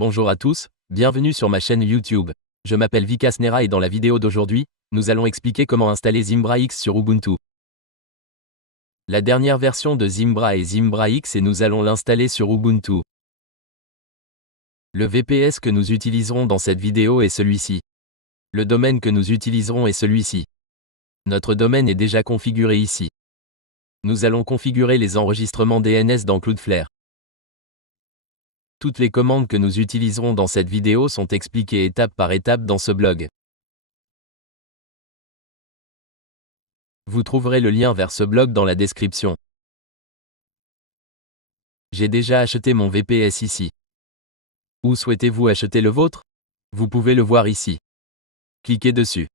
Bonjour à tous, bienvenue sur ma chaîne YouTube. Je m'appelle Vikas Nera et dans la vidéo d'aujourd'hui, nous allons expliquer comment installer Zimbra X sur Ubuntu. La dernière version de Zimbra est Zimbra X et nous allons l'installer sur Ubuntu. Le VPS que nous utiliserons dans cette vidéo est celui-ci. Le domaine que nous utiliserons est celui-ci. Notre domaine est déjà configuré ici. Nous allons configurer les enregistrements DNS dans Cloudflare. Toutes les commandes que nous utiliserons dans cette vidéo sont expliquées étape par étape dans ce blog. Vous trouverez le lien vers ce blog dans la description. J'ai déjà acheté mon VPS ici. Où souhaitez-vous acheter le vôtre? Vous pouvez le voir ici. Cliquez dessus.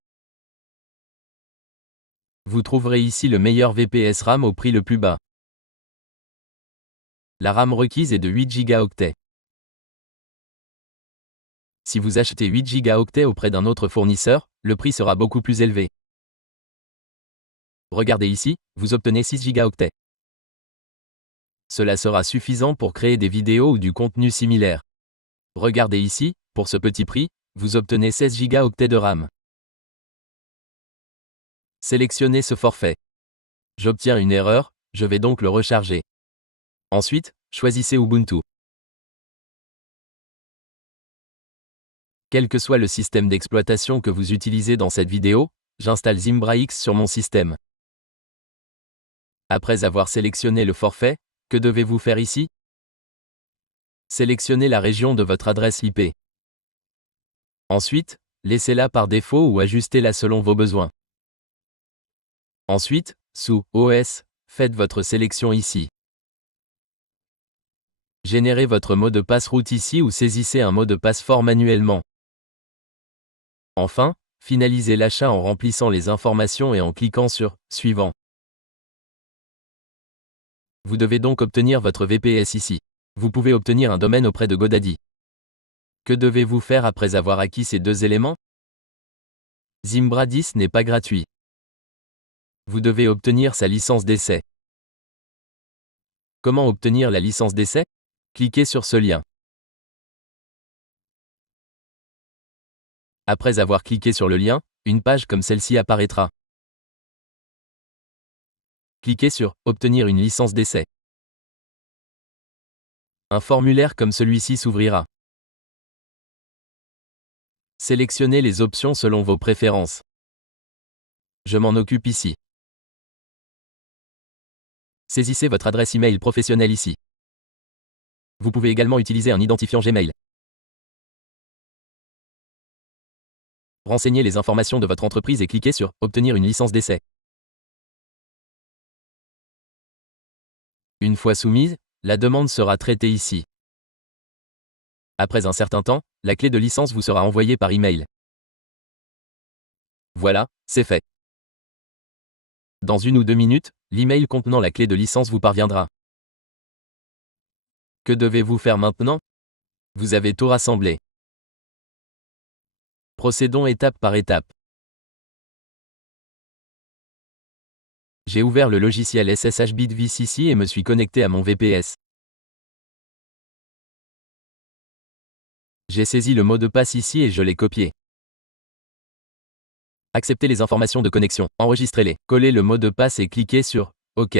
Vous trouverez ici le meilleur VPS RAM au prix le plus bas. La RAM requise est de 8 Go. Si vous achetez 8 Go auprès d'un autre fournisseur, le prix sera beaucoup plus élevé. Regardez ici, vous obtenez 6 Go. Cela sera suffisant pour créer des vidéos ou du contenu similaire. Regardez ici, pour ce petit prix, vous obtenez 16 Go de RAM. Sélectionnez ce forfait. J'obtiens une erreur, je vais donc le recharger. Ensuite, choisissez Ubuntu. Quel que soit le système d'exploitation que vous utilisez dans cette vidéo, j'installe Zimbra X sur mon système. Après avoir sélectionné le forfait, que devez-vous faire ici? Sélectionnez la région de votre adresse IP. Ensuite, laissez-la par défaut ou ajustez-la selon vos besoins. Ensuite, sous OS, faites votre sélection ici. Générez votre mot de passe route ici ou saisissez un mot de passe fort manuellement. Enfin, finalisez l'achat en remplissant les informations et en cliquant sur « Suivant ». Vous devez donc obtenir votre VPS ici. Vous pouvez obtenir un domaine auprès de GoDaddy. Que devez-vous faire après avoir acquis ces deux éléments? Zimbra 10 n'est pas gratuit. Vous devez obtenir sa licence d'essai. Comment obtenir la licence d'essai? Cliquez sur ce lien. Après avoir cliqué sur le lien, une page comme celle-ci apparaîtra. Cliquez sur « Obtenir une licence d'essai ». Un formulaire comme celui-ci s'ouvrira. Sélectionnez les options selon vos préférences. Je m'en occupe ici. Saisissez votre adresse email professionnelle ici. Vous pouvez également utiliser un identifiant Gmail. Renseignez les informations de votre entreprise et cliquez sur « Obtenir une licence d'essai ». Une fois soumise, la demande sera traitée ici. Après un certain temps, la clé de licence vous sera envoyée par email. Voilà, c'est fait. Dans 1 ou 2 minutes, l'email contenant la clé de licence vous parviendra. Que devez-vous faire maintenant? Vous avez tout rassemblé. Procédons étape par étape. J'ai ouvert le logiciel SSH BitVice ici et me suis connecté à mon VPS. J'ai saisi le mot de passe ici et je l'ai copié. Acceptez les informations de connexion, enregistrez-les, collez le mot de passe et cliquez sur « OK ».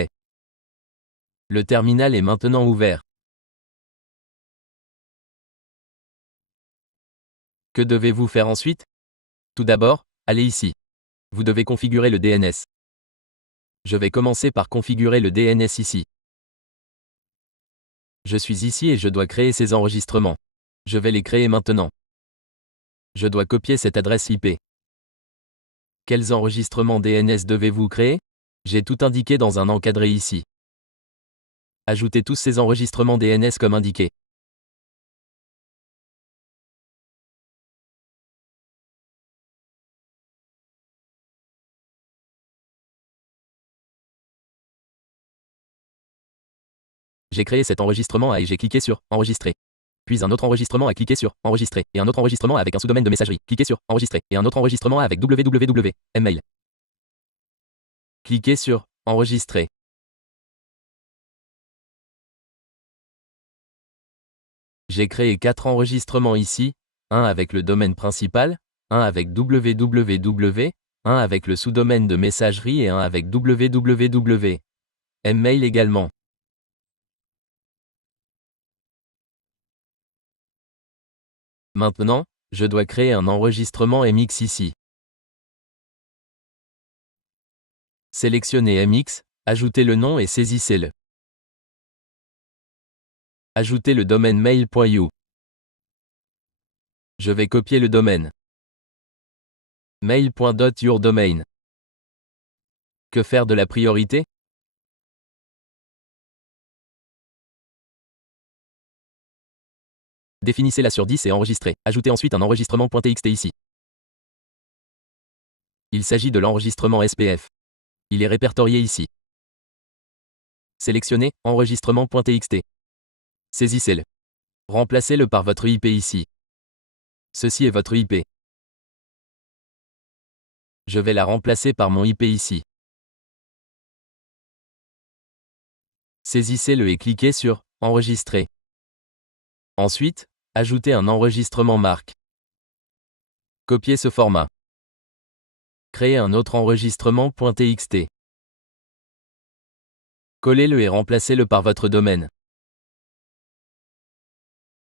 Le terminal est maintenant ouvert. Que devez-vous faire ensuite? Tout d'abord, allez ici. Vous devez configurer le DNS. Je vais commencer par configurer le DNS ici. Je suis ici et je dois créer ces enregistrements. Je vais les créer maintenant. Je dois copier cette adresse IP. Quels enregistrements DNS devez-vous créer? J'ai tout indiqué dans un encadré ici. Ajoutez tous ces enregistrements DNS comme indiqué. J'ai créé cet enregistrement et j'ai cliqué sur « Enregistrer ». Puis un autre enregistrement a cliqué sur « Enregistrer » et un autre enregistrement avec un sous-domaine de messagerie. Cliquez sur « Enregistrer » et un autre enregistrement avec www.mail. Cliquez sur « Enregistrer ». J'ai créé 4 enregistrements ici, un avec le domaine principal, un avec www, un avec le sous-domaine de messagerie et un avec www. Mail également. Maintenant, je dois créer un enregistrement MX ici. Sélectionnez MX, ajoutez le nom et saisissez-le. Ajoutez le domaine mail.you. Je vais copier le domaine. Mail.yourdomain. Que faire de la priorité? Définissez-la sur 10 et enregistrez. Ajoutez ensuite un enregistrement.txt ici. Il s'agit de l'enregistrement SPF. Il est répertorié ici. Sélectionnez enregistrement.txt. Saisissez-le. Remplacez-le par votre IP ici. Ceci est votre IP. Je vais la remplacer par mon IP ici. Saisissez-le et cliquez sur Enregistrer. Ensuite, ajoutez un enregistrement marque. Copiez ce format. Créez un autre enregistrement.txt. Collez-le et remplacez-le par votre domaine.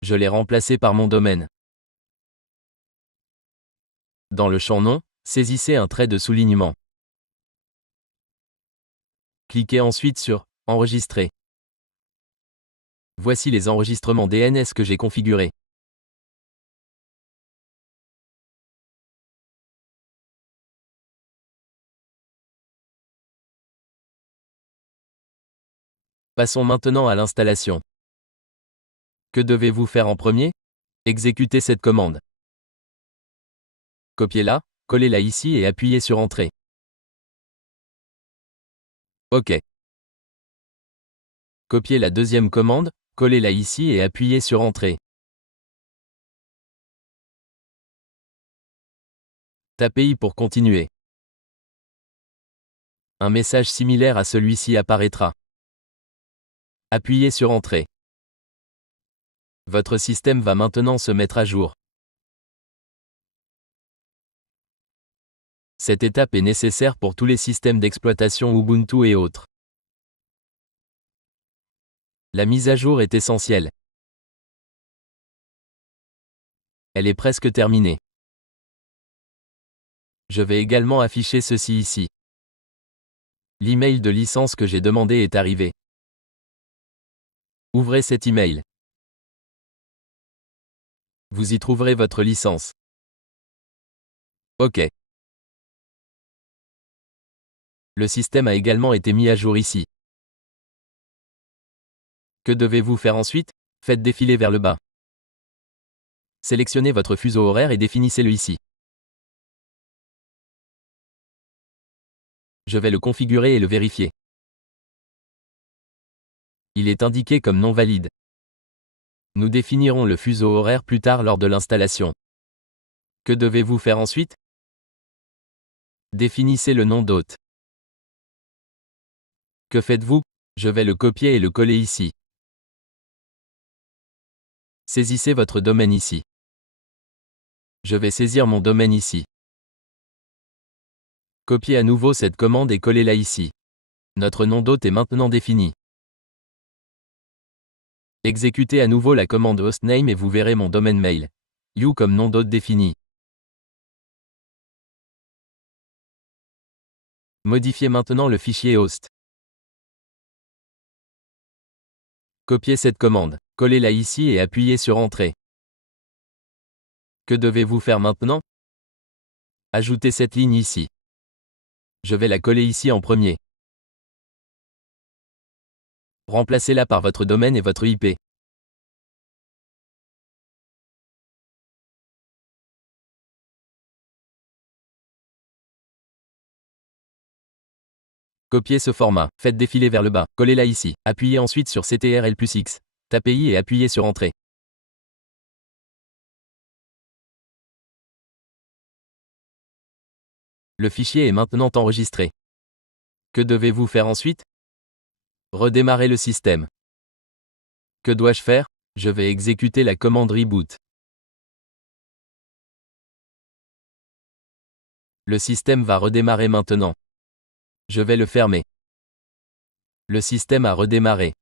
Je l'ai remplacé par mon domaine. Dans le champ nom, saisissez un trait de soulignement. Cliquez ensuite sur Enregistrer. Voici les enregistrements DNS que j'ai configurés. Passons maintenant à l'installation. Que devez-vous faire en premier? Exécutez cette commande. Copiez-la, collez-la ici et appuyez sur Entrée. OK. Copiez la deuxième commande, collez-la ici et appuyez sur Entrée. Tapez I pour continuer. Un message similaire à celui-ci apparaîtra. Appuyez sur Entrée. Votre système va maintenant se mettre à jour. Cette étape est nécessaire pour tous les systèmes d'exploitation Ubuntu et autres. La mise à jour est essentielle. Elle est presque terminée. Je vais également afficher ceci ici. L'email de licence que j'ai demandé est arrivé. Ouvrez cet email. Vous y trouverez votre licence. OK. Le système a également été mis à jour ici. Que devez-vous faire ensuite? Faites défiler vers le bas. Sélectionnez votre fuseau horaire et définissez-le ici. Je vais le configurer et le vérifier. Il est indiqué comme non valide. Nous définirons le fuseau horaire plus tard lors de l'installation. Que devez-vous faire ensuite? Définissez le nom d'hôte. Que faites-vous? Je vais le copier et le coller ici. Saisissez votre domaine ici. Je vais saisir mon domaine ici. Copiez à nouveau cette commande et collez-la ici. Notre nom d'hôte est maintenant défini. Exécutez à nouveau la commande hostname et vous verrez mon domaine mail. You comme nom d'hôte défini. Modifiez maintenant le fichier host. Copiez cette commande, collez-la ici et appuyez sur Entrée. Que devez-vous faire maintenant? Ajoutez cette ligne ici. Je vais la coller ici en premier. Remplacez-la par votre domaine et votre IP. Copiez ce format, faites défiler vers le bas, collez-la ici, appuyez ensuite sur CTRL+X, tapez I et appuyez sur Entrée. Le fichier est maintenant enregistré. Que devez-vous faire ensuite? Redémarrer le système. Que dois-je faire? Je vais exécuter la commande reboot. Le système va redémarrer maintenant. Je vais le fermer. Le système a redémarré.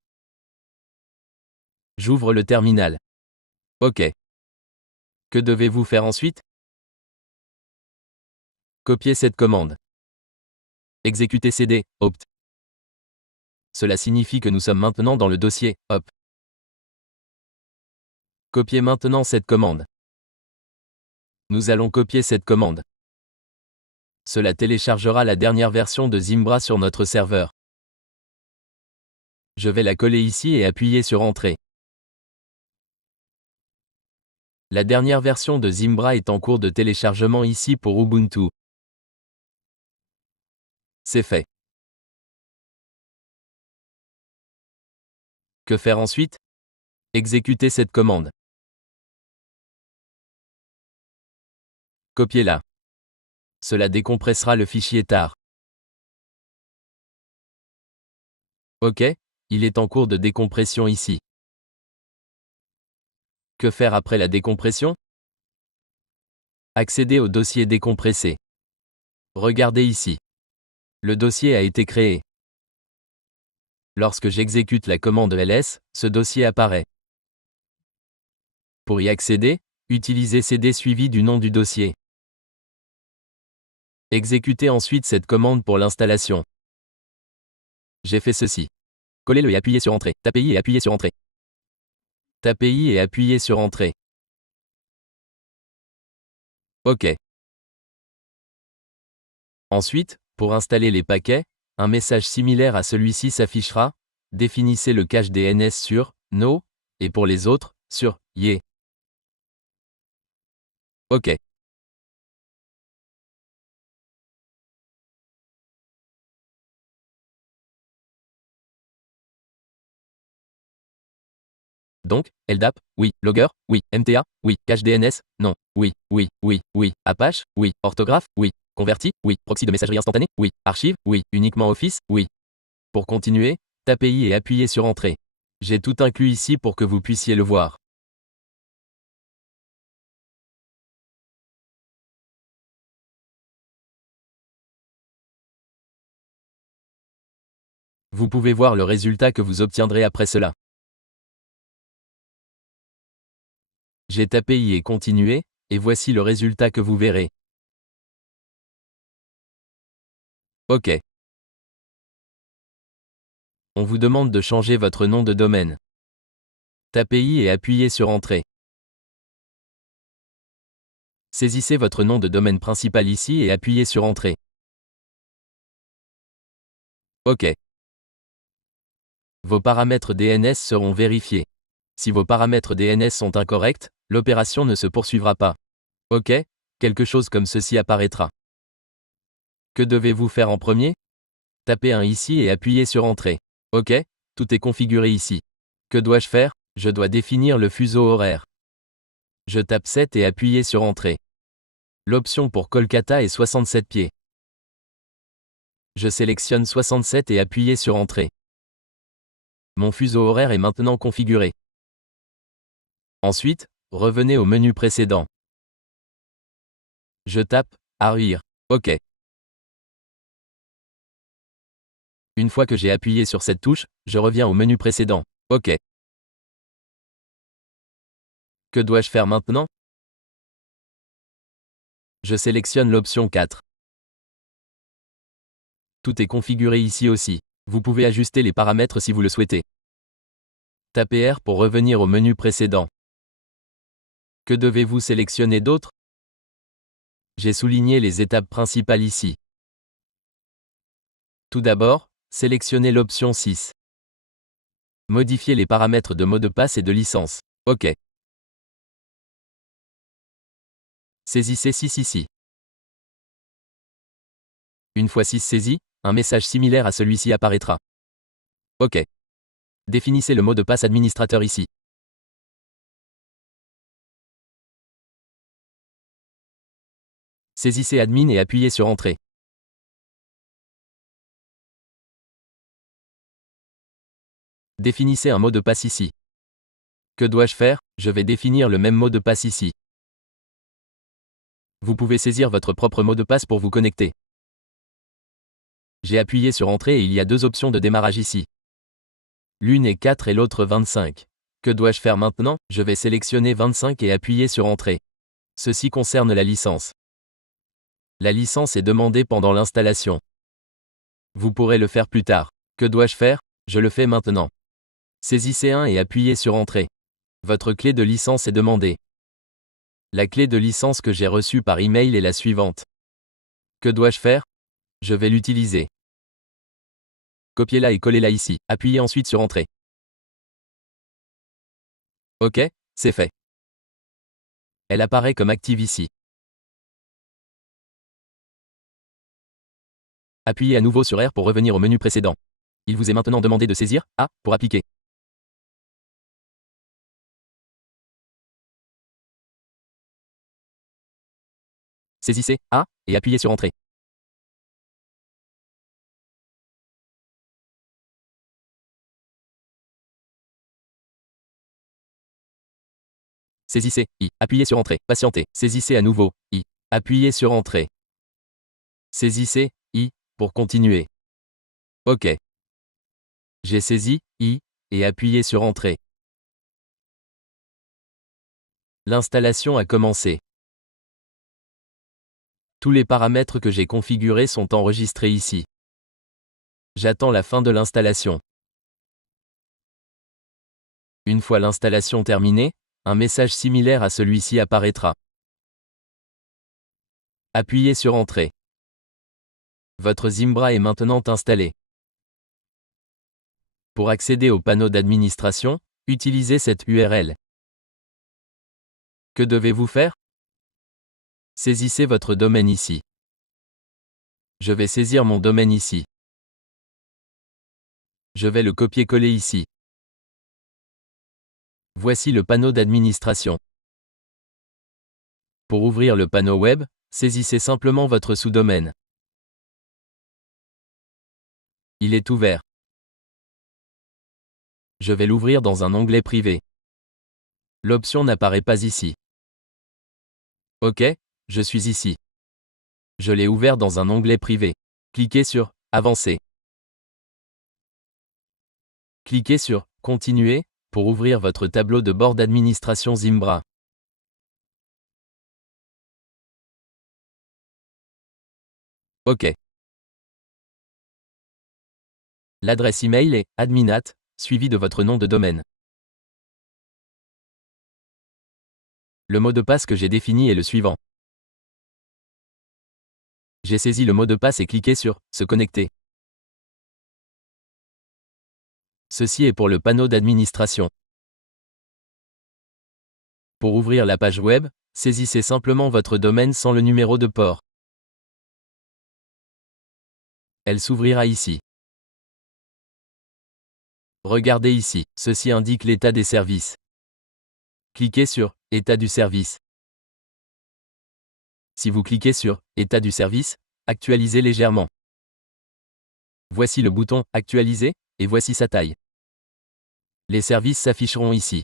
J'ouvre le terminal. OK. Que devez-vous faire ensuite? Copier cette commande. Exécuter cd, opt. Cela signifie que nous sommes maintenant dans le dossier hop. Copiez maintenant cette commande. Nous allons copier cette commande. Cela téléchargera la dernière version de Zimbra sur notre serveur. Je vais la coller ici et appuyer sur Entrée. La dernière version de Zimbra est en cours de téléchargement ici pour Ubuntu. C'est fait. Que faire ensuite? Exécuter cette commande. Copiez-la. Cela décompressera le fichier tar. OK, il est en cours de décompression ici. Que faire après la décompression? Accéder au dossier décompressé. Regardez ici. Le dossier a été créé. Lorsque j'exécute la commande ls, ce dossier apparaît. Pour y accéder, utilisez cd suivi du nom du dossier. Exécutez ensuite cette commande pour l'installation. J'ai fait ceci. Collez-le et appuyez sur Entrée. Tapez I et appuyez sur Entrée. Tapez I et appuyez sur Entrée. OK. Ensuite, pour installer les paquets, un message similaire à celui-ci s'affichera. Définissez le cache DNS sur No, et pour les autres, sur Ye. OK. Donc, LDAP, oui. Logger, oui. MTA, oui. Cache DNS, non. Oui, oui, oui, oui. Apache, oui. Orthographe, oui. Converti, oui. Proxy de messagerie instantanée, oui. Archive, oui. Uniquement Office, oui. Pour continuer, tapez I et appuyez sur Entrée. J'ai tout inclus ici pour que vous puissiez le voir. Vous pouvez voir le résultat que vous obtiendrez après cela. J'ai tapé I et continué, et voici le résultat que vous verrez. OK. On vous demande de changer votre nom de domaine. Tapez I et appuyez sur Entrée. Saisissez votre nom de domaine principal ici et appuyez sur Entrée. OK. Vos paramètres DNS seront vérifiés. Si vos paramètres DNS sont incorrects, l'opération ne se poursuivra pas. OK, quelque chose comme ceci apparaîtra. Que devez-vous faire en premier? Tapez un ici et appuyez sur Entrée. OK, tout est configuré ici. Que dois-je faire? Je dois définir le fuseau horaire. Je tape 7 et appuyez sur Entrée. L'option pour Kolkata est 67 pieds. Je sélectionne 67 et appuyez sur Entrée. Mon fuseau horaire est maintenant configuré. Ensuite, revenez au menu précédent. Je tape « Arrière ». OK. Une fois que j'ai appuyé sur cette touche, je reviens au menu précédent. OK. Que dois-je faire maintenant? Je sélectionne l'option 4. Tout est configuré ici aussi. Vous pouvez ajuster les paramètres si vous le souhaitez. Tapez R pour revenir au menu précédent. Que devez-vous sélectionner d'autre? J'ai souligné les étapes principales ici. Tout d'abord, sélectionnez l'option 6. Modifiez les paramètres de mot de passe et de licence. OK. Saisissez 6 ici. Une fois 6 saisi, un message similaire à celui-ci apparaîtra. OK. Définissez le mot de passe administrateur ici. Saisissez admin et appuyez sur Entrée. Définissez un mot de passe ici. Que dois-je faire? Je vais définir le même mot de passe ici. Vous pouvez saisir votre propre mot de passe pour vous connecter. J'ai appuyé sur Entrée et il y a deux options de démarrage ici. L'une est 4 et l'autre 25. Que dois-je faire maintenant? Je vais sélectionner 25 et appuyer sur Entrée. Ceci concerne la licence. La licence est demandée pendant l'installation. Vous pourrez le faire plus tard. Que dois-je faire? Je le fais maintenant. Saisissez un et appuyez sur Entrée. Votre clé de licence est demandée. La clé de licence que j'ai reçue par email est la suivante. Que dois-je faire? Je vais l'utiliser. Copiez-la et collez-la ici. Appuyez ensuite sur Entrée. OK, c'est fait. Elle apparaît comme active ici. Appuyez à nouveau sur R pour revenir au menu précédent. Il vous est maintenant demandé de saisir A pour appliquer. Saisissez A et appuyez sur Entrée. Saisissez I. Appuyez sur Entrée. Patientez. Saisissez à nouveau I. Appuyez sur Entrée. Saisissez I pour continuer. OK. J'ai saisi I et appuyé sur Entrée. L'installation a commencé. Tous les paramètres que j'ai configurés sont enregistrés ici. J'attends la fin de l'installation. Une fois l'installation terminée, un message similaire à celui-ci apparaîtra. Appuyez sur Entrée. Votre Zimbra est maintenant installé. Pour accéder au panneau d'administration, utilisez cette URL. Que devez-vous faire? Saisissez votre domaine ici. Je vais saisir mon domaine ici. Je vais le copier-coller ici. Voici le panneau d'administration. Pour ouvrir le panneau web, saisissez simplement votre sous-domaine. Il est ouvert. Je vais l'ouvrir dans un onglet privé. L'option n'apparaît pas ici. OK, je suis ici. Je l'ai ouvert dans un onglet privé. Cliquez sur Avancer. Cliquez sur Continuer pour ouvrir votre tableau de bord d'administration Zimbra. OK. L'adresse email est adminat, suivi de votre nom de domaine. Le mot de passe que j'ai défini est le suivant. J'ai saisi le mot de passe et cliqué sur Se connecter. Ceci est pour le panneau d'administration. Pour ouvrir la page web, saisissez simplement votre domaine sans le numéro de port. Elle s'ouvrira ici. Regardez ici, ceci indique l'état des services. Cliquez sur État du service. Si vous cliquez sur État du service, actualisez légèrement. Voici le bouton Actualiser, et voici sa taille. Les services s'afficheront ici.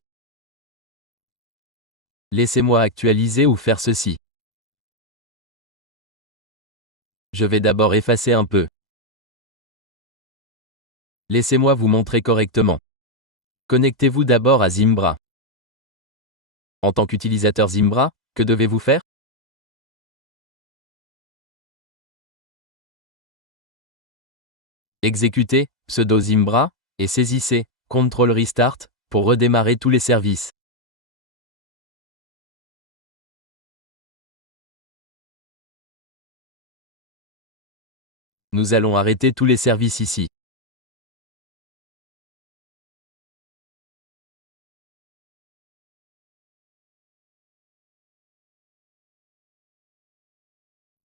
Laissez-moi actualiser ou faire ceci. Je vais d'abord effacer un peu. Laissez-moi vous montrer correctement. Connectez-vous d'abord à Zimbra. En tant qu'utilisateur Zimbra, que devez-vous faire? Exécutez pseudo Zimbra et saisissez Control Restart pour redémarrer tous les services. Nous allons arrêter tous les services ici.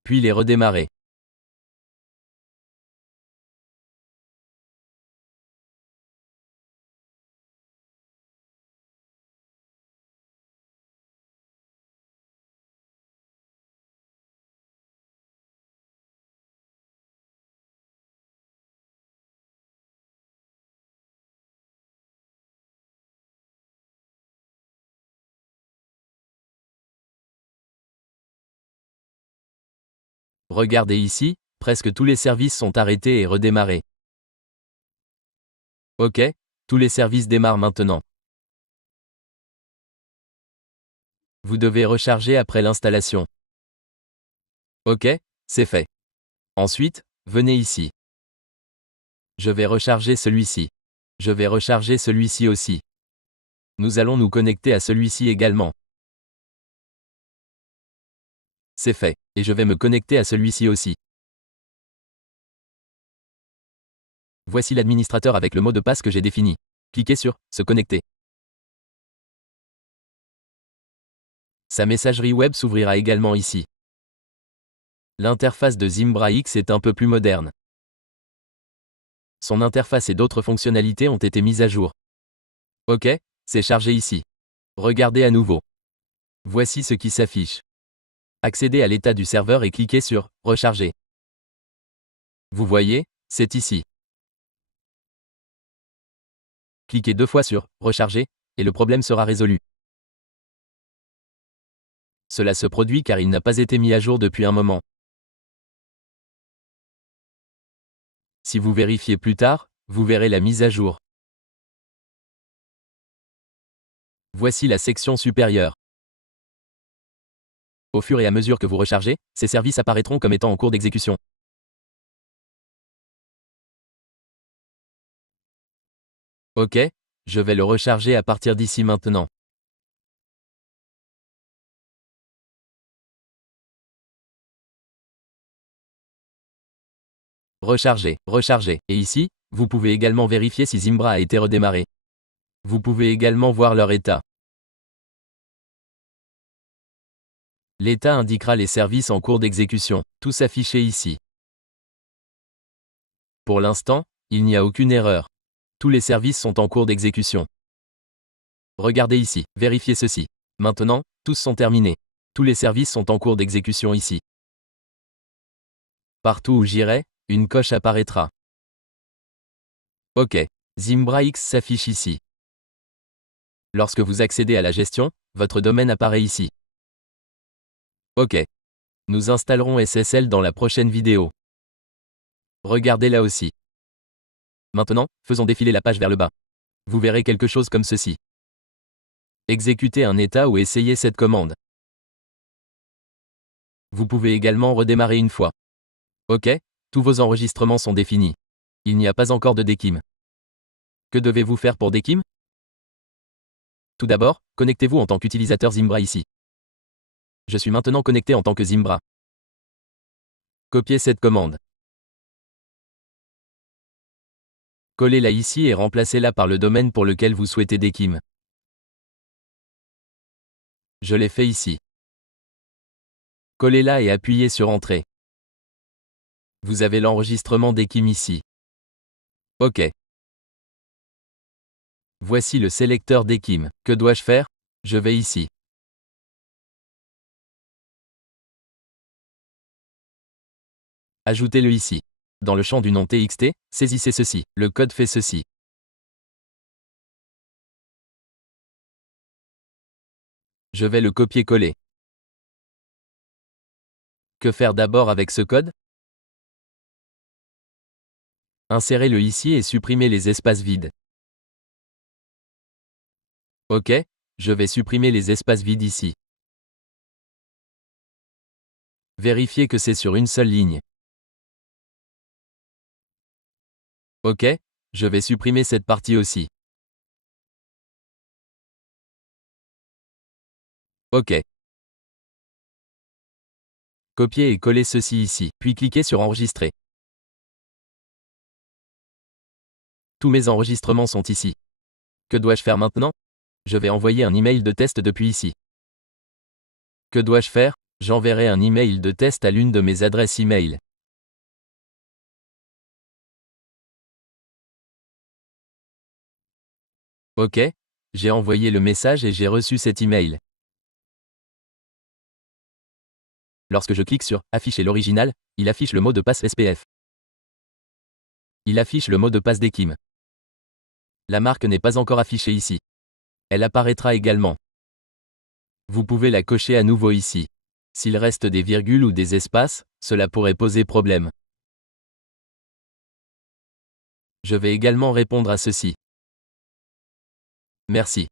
Puis les redémarrer. Regardez ici, presque tous les services sont arrêtés et redémarrés. OK, tous les services démarrent maintenant. Vous devez recharger après l'installation. OK, c'est fait. Ensuite, venez ici. Je vais recharger celui-ci. Je vais recharger celui-ci aussi. Nous allons nous connecter à celui-ci également. C'est fait, et je vais me connecter à celui-ci aussi. Voici l'administrateur avec le mot de passe que j'ai défini. Cliquez sur « Se connecter ». Sa messagerie web s'ouvrira également ici. L'interface de Zimbra X est un peu plus moderne. Son interface et d'autres fonctionnalités ont été mises à jour. OK, c'est chargé ici. Regardez à nouveau. Voici ce qui s'affiche. Accédez à l'état du serveur et cliquez sur « Recharger ». Vous voyez, c'est ici. Cliquez 2 fois sur « Recharger » et le problème sera résolu. Cela se produit car il n'a pas été mis à jour depuis un moment. Si vous vérifiez plus tard, vous verrez la mise à jour. Voici la section supérieure. Au fur et à mesure que vous rechargez, ces services apparaîtront comme étant en cours d'exécution. OK, je vais le recharger à partir d'ici maintenant. Recharger, recharger. Et ici, vous pouvez également vérifier si Zimbra a été redémarré. Vous pouvez également voir leur état. L'état indiquera les services en cours d'exécution, tous affichés ici. Pour l'instant, il n'y a aucune erreur. Tous les services sont en cours d'exécution. Regardez ici, vérifiez ceci. Maintenant, tous sont terminés. Tous les services sont en cours d'exécution ici. Partout où j'irai, une coche apparaîtra. OK. Zimbra X s'affiche ici. Lorsque vous accédez à la gestion, votre domaine apparaît ici. OK. Nous installerons SSL dans la prochaine vidéo. Regardez là aussi. Maintenant, faisons défiler la page vers le bas. Vous verrez quelque chose comme ceci. Exécutez un état ou essayez cette commande. Vous pouvez également redémarrer une fois. OK, tous vos enregistrements sont définis. Il n'y a pas encore de DKIM. Que devez-vous faire pour DKIM? Tout d'abord, connectez-vous en tant qu'utilisateur Zimbra ici. Je suis maintenant connecté en tant que Zimbra. Copiez cette commande. Collez-la ici et remplacez-la par le domaine pour lequel vous souhaitez DKIM. Je l'ai fait ici. Collez-la et appuyez sur Entrée. Vous avez l'enregistrement DKIM ici. OK. Voici le sélecteur DKIM. Que dois-je faire? Je vais ici. Ajoutez-le ici. Dans le champ du nom TXT, saisissez ceci. Le code fait ceci. Je vais le copier-coller. Que faire d'abord avec ce code? Insérez-le ici et supprimez les espaces vides. OK, je vais supprimer les espaces vides ici. Vérifiez que c'est sur une seule ligne. OK, je vais supprimer cette partie aussi. OK. Copiez et collez ceci ici, puis cliquez sur Enregistrer. Tous mes enregistrements sont ici. Que dois-je faire maintenant? Je vais envoyer un email de test depuis ici. Que dois-je faire? J'enverrai un email de test à l'une de mes adresses email. OK, j'ai envoyé le message et j'ai reçu cet email. Lorsque je clique sur Afficher l'original, il affiche le mot de passe SPF. Il affiche le mot de passe DKIM. La marque n'est pas encore affichée ici. Elle apparaîtra également. Vous pouvez la cocher à nouveau ici. S'il reste des virgules ou des espaces, cela pourrait poser problème. Je vais également répondre à ceci. Merci.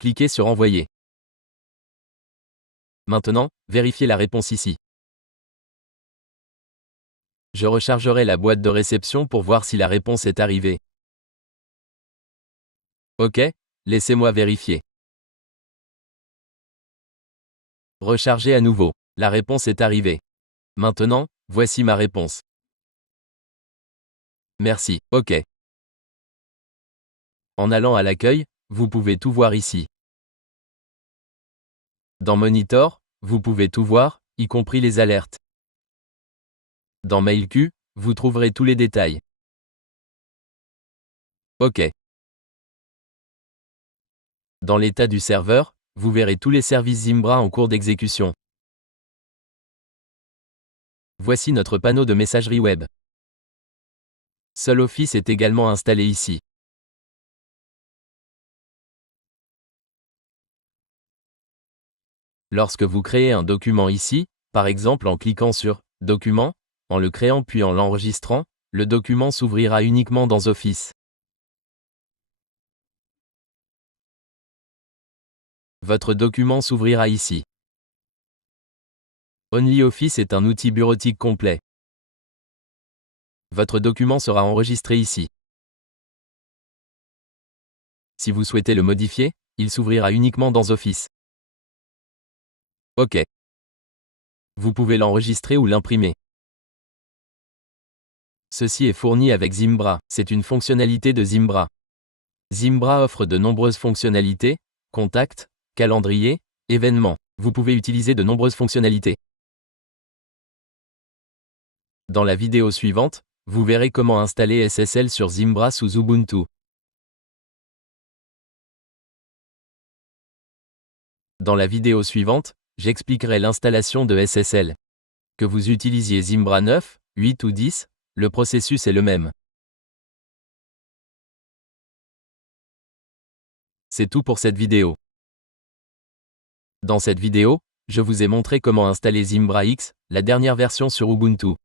Cliquez sur Envoyer. Maintenant, vérifiez la réponse ici. Je rechargerai la boîte de réception pour voir si la réponse est arrivée. OK, laissez-moi vérifier. Rechargez à nouveau. La réponse est arrivée. Maintenant, voici ma réponse. Merci, OK. En allant à l'accueil, vous pouvez tout voir ici. Dans Monitor, vous pouvez tout voir, y compris les alertes. Dans MailQ, vous trouverez tous les détails. OK. Dans l'état du serveur, vous verrez tous les services Zimbra en cours d'exécution. Voici notre panneau de messagerie web. Seul Office est également installé ici. Lorsque vous créez un document ici, par exemple en cliquant sur « Document », en le créant puis en l'enregistrant, le document s'ouvrira uniquement dans Office. Votre document s'ouvrira ici. OnlyOffice est un outil bureautique complet. Votre document sera enregistré ici. Si vous souhaitez le modifier, il s'ouvrira uniquement dans Office. OK. Vous pouvez l'enregistrer ou l'imprimer. Ceci est fourni avec Zimbra, c'est une fonctionnalité de Zimbra. Zimbra offre de nombreuses fonctionnalités, contacts, calendrier, événements. Vous pouvez utiliser de nombreuses fonctionnalités. Dans la vidéo suivante, vous verrez comment installer SSL sur Zimbra sous Ubuntu. Dans la vidéo suivante, j'expliquerai l'installation de SSL. Que vous utilisiez Zimbra 9, 8 ou 10, le processus est le même. C'est tout pour cette vidéo. Dans cette vidéo, je vous ai montré comment installer Zimbra X, la dernière version sur Ubuntu.